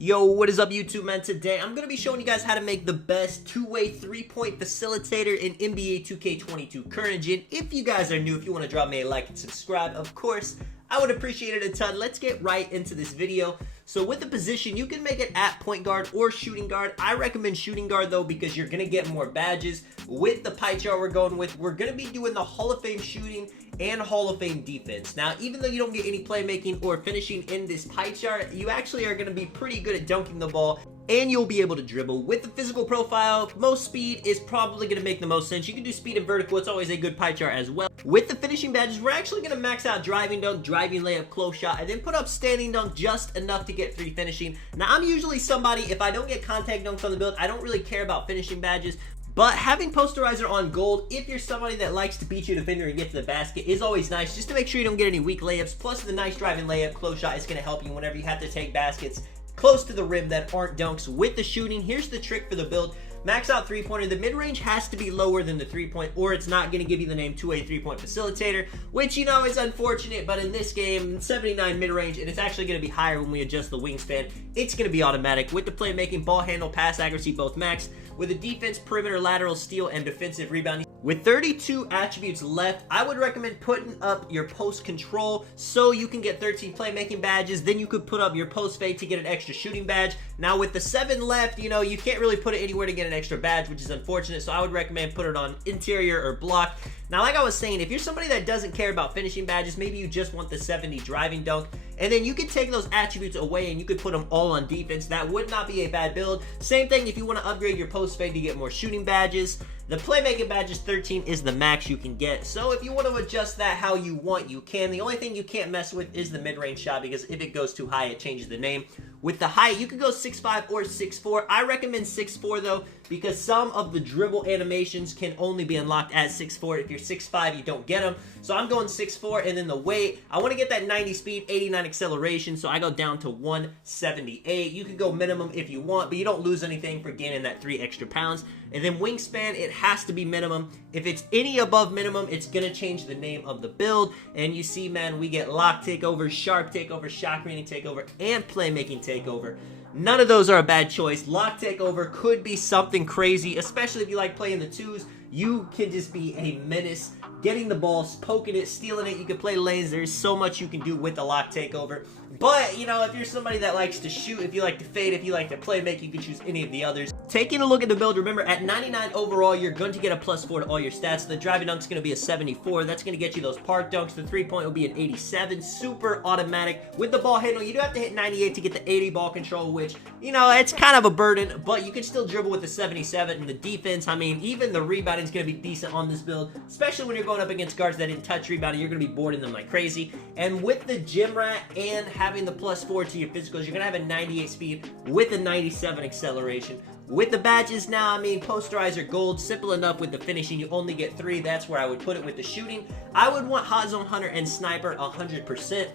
Yo, what is up YouTube, man? Today I'm going to be showing you guys how to make the best two-way three-point facilitator in NBA 2K22 current gen. If you guys are new, if you want to drop me a like and subscribe, of course, I would appreciate it a ton. Let's get right into this video. So with the position, you can make it at point guard or shooting guard. I recommend shooting guard though because you're going to get more badges. With the pie chart we're going with, we're going to be doing the Hall of Fame shooting and Hall of Fame defense. Now, even though you don't get any playmaking or finishing in this pie chart, you actually are going to be pretty good at dunking the ball and you'll be able to dribble. With the physical profile, most speed is probably going to make the most sense. You can do speed and vertical. It's always a good pie chart as well. With the finishing badges, we're actually going to max out driving dunk, driving layup, close shot, and then put up standing dunk just enough to get 3 finishing. Now, I'm usually somebody, if I don't get contact dunks on the build, I don't really care about finishing badges. But having posterizer on gold, if you're somebody that likes to beat your defender and get to the basket, is always nice, just to make sure you don't get any weak layups. Plus, the nice driving layup, close shot is going to help you whenever you have to take baskets close to the rim that aren't dunks. With the shooting, here's the trick for the build. Max out three-pointer. The mid-range has to be lower than the three-point, or it's not going to give you the name two-way three-point facilitator, which, you know, is unfortunate, but in this game, 79 mid-range, and it's actually going to be higher when we adjust the wingspan. It's going to be automatic. With the playmaking, ball handle, pass accuracy, both max. With the defense, perimeter, lateral, steal, and defensive rebounding. With 32 attributes left, I would recommend putting up your post control so you can get 13 playmaking badges. Then you could put up your post fade to get an extra shooting badge. Now with the 7 left, you know, you can't really put it anywhere to get an extra badge, which is unfortunate. So I would recommend put it on interior or block. Now, like I was saying, if you're somebody that doesn't care about finishing badges, maybe you just want the 70 driving dunk, and then you could take those attributes away and you could put them all on defense. That would not be a bad build. Same thing if you want to upgrade your post fade to get more shooting badges. The playmaking badges 13 is the max you can get. So if you want to adjust that how you want, you can. The only thing you can't mess with is the mid-range shot because if it goes too high, it changes the name. With the height, you could go 6'5 or 6'4. I recommend 6'4 though because some of the dribble animations can only be unlocked at 6'4. If you're 6'5, you don't get them. So I'm going 6'4, and then the weight, I want to get that 90 speed, 89 acceleration, so I go down to 178. You could go minimum if you want, but you don't lose anything for gaining that 3 extra pounds. And then wingspan, it has to be minimum. If it's any above minimum, it's going to change the name of the build. And you see, man, we get lock takeover, sharp takeover, shot creating takeover, and playmaking takeover. None of those are a bad choice. Lock takeover could be something crazy, especially if you like playing the twos. You can just be a menace, getting the ball, poking it, stealing it. You can play lanes. There's so much you can do with the lock takeover. But, you know, if you're somebody that likes to shoot, if you like to fade, if you like to play make, you can choose any of the others. Taking a look at the build, remember, at 99 overall, you're going to get a +4 to all your stats. The driving dunk's going to be a 74. That's going to get you those park dunks. The three-point will be an 87. Super automatic. With the ball handle, you do have to hit 98 to get the 80 ball control, which, you know, it's kind of a burden, but you can still dribble with the 77. And the defense, I mean, even the rebounding is going to be decent on this build, especially when you're going up against guards that didn't touch rebounding. You're going to be boarding them like crazy. And with the gym rat and having the +4 to your physicals, you're going to have a 98 speed with a 97 acceleration. With the badges now, I mean, posterizer gold, simple enough. With the finishing, you only get 3. That's where I would put it. With the shooting, I would want hot zone hunter and sniper 100%.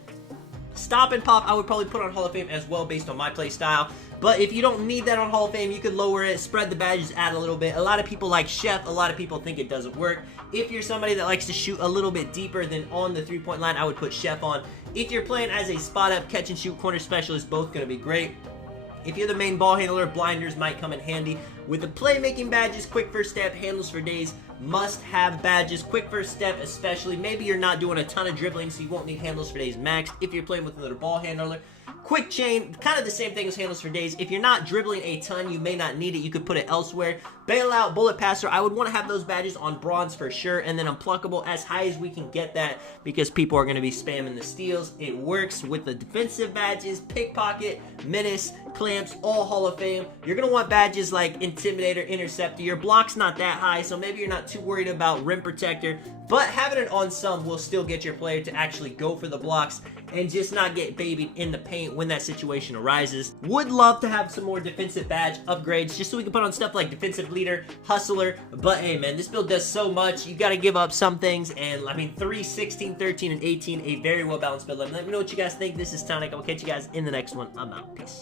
Stop and pop, I would probably put on Hall of Fame as well based on my play style. But if you don't need that on Hall of Fame, you could lower it, spread the badges, add a little bit. A lot of people like Chef. A lot of people think it doesn't work. If you're somebody that likes to shoot a little bit deeper than on the three-point line, I would put Chef on. If you're playing as a spot-up, catch and shoot, corner specialist, both going to be great. If you're the main ball handler, blinders might come in handy. With the playmaking badges, quick first step, handles for days, must have badges. Quick first step especially. Maybe you're not doing a ton of dribbling, so you won't need handles for days max. If you're playing with another ball handler, quick chain, kind of the same thing as handles for days. If you're not dribbling a ton, you may not need it. You could put it elsewhere. Bailout, bullet passer, I would want to have those badges on bronze for sure. And then unpluckable, as high as we can get that because people are going to be spamming the steals. It works with the defensive badges, pickpocket, menace, clamps, all Hall of Fame. You're going to want badges like intimidator, interceptor. Your block's not that high, so maybe you're not too worried about rim protector. But having it on some will still get your player to actually go for the blocks and just not get babied in the paint when that situation arises. Would love to have some more defensive badge upgrades just so we can put on stuff like defensive leader, hustler. But hey, man, this build does so much. You got to give up some things. And I mean, 3, 16, 13, and 18, a very well balanced build. Let me know what you guys think. This is Tonic. I'll catch you guys in the next one. I'm out. Peace.